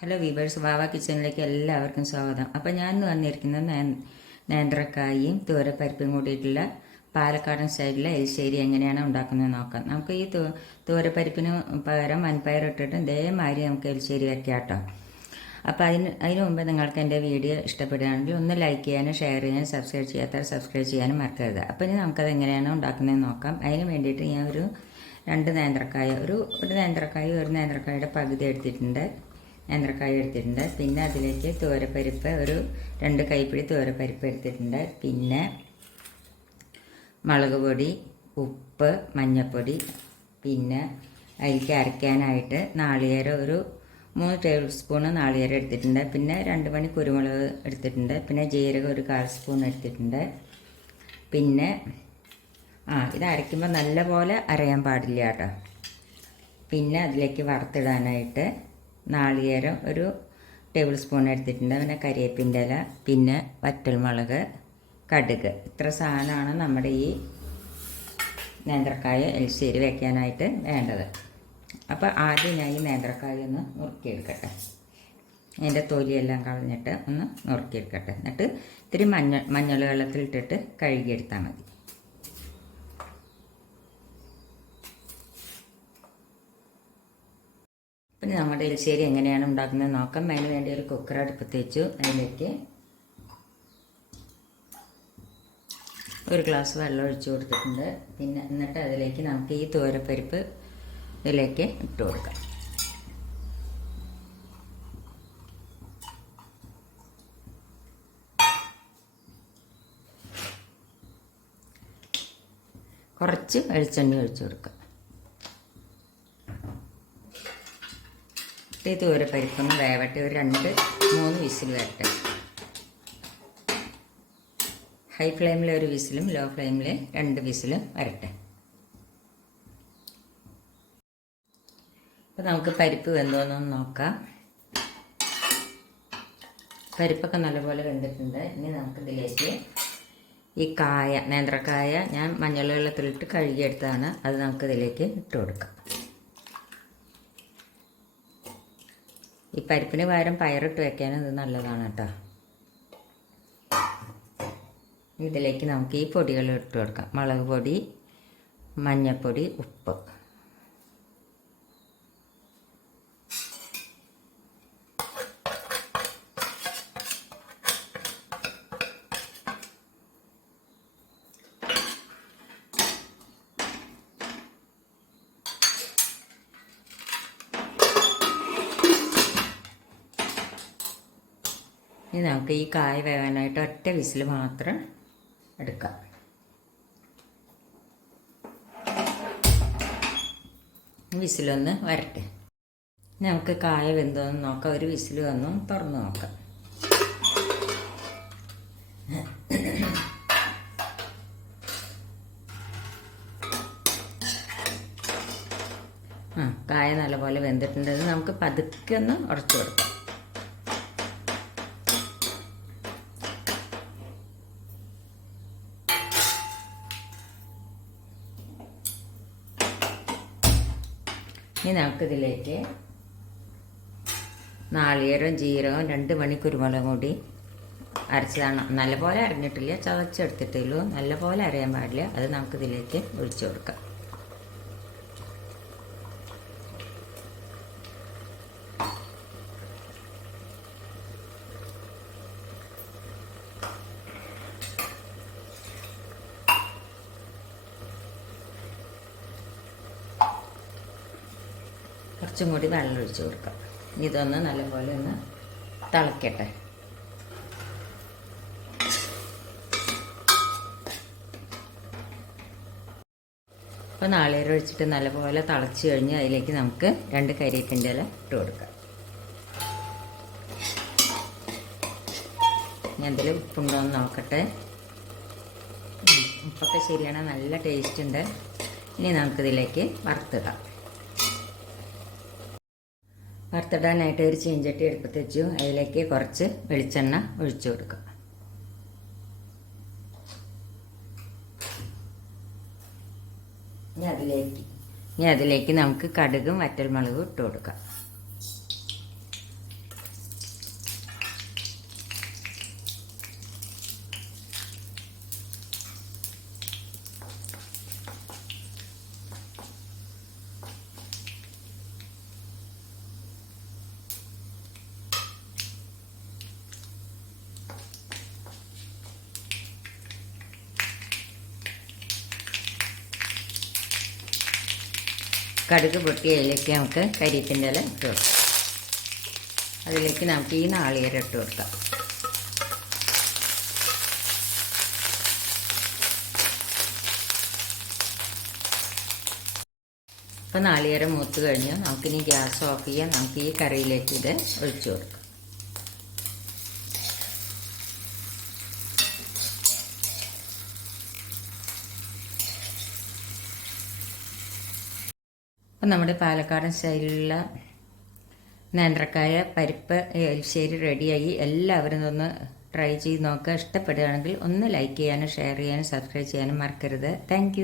Hello weavers, വാവ കിച്ചണിലേക്ക് എല്ലാവർക്കും സ്വാഗതം. അപ്പോൾ ഞാൻ ഇന്ന് വന്നിരിക്കുന്നത് നേന്ത്രക്കായും തൂരപ്പരിപ്പും കൂടിയിട്ടുള്ള പാലക്കാടൻ സ്റ്റൈലിലെ എരിശ്ശേരി എങ്ങനെയാണ് ഉണ്ടാക്കുന്നത് നോക്കാം. നമുക്ക് ഈ തൂരപ്പരിപ്പിന് പകരം വൻപയർ ഇട്ടിട്ട് ഇതേമാതിരി നമുക്ക് എരിശ്ശേരി വെക്കാം കേട്ടോ. അപ്പോൾ അതിന് മുമ്പ് നിങ്ങൾക്ക് എൻ്റെ വീഡിയോ ഇഷ്ടപ്പെടുകയാണെങ്കിൽ ഒന്ന് ലൈക്ക് ചെയ്യാനും ഷെയർ ചെയ്യാനും സബ്സ്ക്രൈബ് ചെയ്യാത്തവർ സബ്സ്ക്രൈബ് ചെയ്യാനും മറക്കരുത്. അപ്പോൾ ഇനി നമുക്കത് എങ്ങനെയാണ് ഉണ്ടാക്കുന്നത് നോക്കാം. അതിന് വേണ്ടിയിട്ട് ഞാൻ ഒരു നേന്ത്രക്കായ ഒരു നേന്ത്രക്കായയുടെ പകുതി എടുത്തിട്ടുണ്ട്. നേന്ത്രക്കായ എടുത്തിട്ടുണ്ട്. പിന്നെ അതിലേക്ക് തോരപ്പരിപ്പ് ഒരു 2 കൈപ്പിടി തോരപ്പരിപ്പ് എടുത്തിട്ടുണ്ട്. പിന്നെ മുളക് പൊടി, ഉപ്പ്, മഞ്ഞൾപ്പൊടി, പിന്നെ അതിലേക്ക് അരയ്ക്കാനായിട്ട് നാളികേരം ഒരു 3 ടേബിൾ സ്പൂൺ നാളികേരം എടുത്തിട്ടുണ്ട്. പിന്നെ 2 മണി കുരുമുളക് എടുത്തിട്ടുണ്ട്. പിന്നെ ജീരകം ഒരു 1/4 സ്പൂൺ എടുത്തിട്ടുണ്ട്. പിന്നെ ഇത് അരയ്ക്കുമ്പോൾ നല്ല പോലെ അരയാൻ പാടില്ല കേട്ടോ. പിന്നെ അതിലേക്ക് വറുത്തിടാനായിട്ട് നാളികേരം ഒരു ടേബിൾ സ്പൂൺ എടുത്തിട്ടുണ്ട്. പിന്നെ കരിവേപ്പിൻ്റെ ഇല, പിന്നെ വറ്റൽമുളക്, കടുക്. ഇത്ര സാധനമാണ് നമ്മുടെ ഈ നേന്ത്രക്കായ എരിശ്ശേരി വയ്ക്കാനായിട്ട് വേണ്ടത്. അപ്പോൾ ആദ്യം ഞാൻ ഈ നേന്ത്രക്കായ ഒന്ന് നുറുക്കിയെടുക്കട്ടെ. അതിൻ്റെ തൊലിയെല്ലാം കളഞ്ഞിട്ട് ഒന്ന് നുറുക്കിയെടുക്കട്ടെ. എന്നിട്ട് ഇത്തിരി മഞ്ഞൾ വെള്ളത്തിലിട്ടിട്ട് കഴുകിയെടുത്താൽ മതി. പിന്നെ നമ്മുടെ എരിശ്ശേരി എങ്ങനെയാണ് ഉണ്ടാക്കുന്നത് നോക്കാം. അതിന് വേണ്ടി ഒരു കുക്കർ അടുപ്പത്ത് വെച്ചു. അതിലേക്ക് 1 ഗ്ലാസ് വെള്ളം ഒഴിച്ചു കൊടുത്തിട്ടുണ്ട്. പിന്നെ എന്നിട്ട് അതിലേക്ക് നമുക്ക് ഈ തോരപ്പരിപ്പ് ഇതിലേക്ക് ഇട്ട് കൊടുക്കാം. കുറച്ച് വെളിച്ചെണ്ണ ഒഴിച്ചു കൊടുക്കാം. ഈ തോരപ്പരിപ്പൊന്ന് വേവട്ടെ. ഒരു 2-3 വിസിൽ വരട്ടെ. ഹൈ ഫ്ലെയിമിൽ 1 വിസിലും ലോ ഫ്ലെയിമിൽ 2 വിസിലും വരട്ടെ. അപ്പോൾ നമുക്ക് പരിപ്പ് വെന്തോന്നൊന്ന് നോക്കാം. പരിപ്പൊക്കെ നല്ലപോലെ വെന്തിട്ടുണ്ട്. ഇനി നമുക്കിതിലേക്ക് ഈ നേന്ത്രക്കായ ഞാൻ മഞ്ഞൾ വെള്ളത്തിലിട്ട് കഴുകിയെടുത്തതാണ്. അത് നമുക്കിതിലേക്ക് ഇട്ട് കൊടുക്കാം. ഈ പരിപ്പിന് പകരം പയറിട്ട് വയ്ക്കാനും ഇത് നല്ലതാണ് കേട്ടോ. ഇതിലേക്ക് നമുക്ക് ഈ പൊടികൾ ഇട്ട് കൊടുക്കാം. മുളക് പൊടി, മഞ്ഞൾപ്പൊടി, ഉപ്പ്. ഇനി നമുക്ക് ഈ കായ വേവാനായിട്ട് 1 വിസിൽ മാത്രം എടുക്കാം. വിസിലൊന്ന് വരട്ടെ. നമുക്ക് കായ വെന്തോന്ന് നോക്കാം. 1 വിസിൽ വന്നു, തുറന്ന് നോക്കാം. കായ നല്ലപോലെ വെന്തിട്ടുണ്ട്. നമുക്ക് പതുക്കെ ഒന്ന് ഉടച്ചു കൊടുക്കാം. ഇനി നമുക്കിതിലേക്ക് നാളികേരവും ജീരകവും 2 മണി കുരുമുളകും കൂടി അരച്ചതാണ്. നല്ലപോലെ അരഞ്ഞിട്ടില്ല, ചതച്ചെടുത്തിട്ടുള്ളൂ. നല്ലപോലെ അരയാൻ പാടില്ല. അത് നമുക്കിതിലേക്ക് ഒഴിച്ചു കൊടുക്കാം. കുറച്ചും കൂടി വെള്ളം ഒഴിച്ച് കൊടുക്കാം. ഇതൊന്ന് നല്ലപോലെ ഒന്ന് തിളക്കട്ടെ. അപ്പോൾ നാളികേരം ഒഴിച്ചിട്ട് നല്ലപോലെ തിളച്ച് കഴിഞ്ഞ് അതിലേക്ക് നമുക്ക് 2 കരിവേപ്പിൻ്റെ ഇല ഇട്ട് കൊടുക്കാം. ഞാൻ അതിൽ ഉപ്പുണ്ടോ എന്ന് നോക്കട്ടെ. ഉപ്പൊക്കെ ശരിയാണ്, നല്ല ടേസ്റ്റ് ഉണ്ട്. ഇനി നമുക്കിതിലേക്ക് വറുത്തിടാം. വറുത്തിടാനായിട്ട് ഒരു ചീഞ്ചട്ടി എടുപ്പത്ത് വെച്ചു. അതിലേക്ക് കുറച്ച് വെളിച്ചെണ്ണ ഒഴിച്ചു കൊടുക്കുക. ഇനി അതിലേക്ക് നമുക്ക് കടുകും വറ്റൽമുളകും ഇട്ട് കൊടുക്കാം. കടുക് പൊട്ടി അതിലേക്ക് നമുക്ക് കരിയപ്പിൻ്റെ ഇല ഇട്ട് കൊടുക്കാം. അതിലേക്ക് നമുക്ക് ഈ നാളികേരം ഇട്ട് കൊടുക്കാം. അപ്പോൾ നാളികേരം മൂത്ത് കഴിഞ്ഞ് നമുക്കിനി ഗ്യാസ് ഓഫ് ചെയ്യാം. നമുക്ക് ഈ കറിയിലേക്ക് ഇത് ഒഴിച്ചു കൊടുക്കാം. അപ്പം നമ്മുടെ പാലക്കാടൻ സ്റ്റൈലിലുള്ള നേന്ത്രക്കായ പരിപ്പ് എലിശ്ശേരി റെഡിയായി. എല്ലാവരും ഒന്ന് ട്രൈ ചെയ്ത് നോക്കുക. ഇഷ്ടപ്പെടുകയാണെങ്കിൽ ഒന്ന് ലൈക്ക് ചെയ്യാനും ഷെയർ ചെയ്യാനും സബ്സ്ക്രൈബ് ചെയ്യാനും മറക്കരുത്. താങ്ക്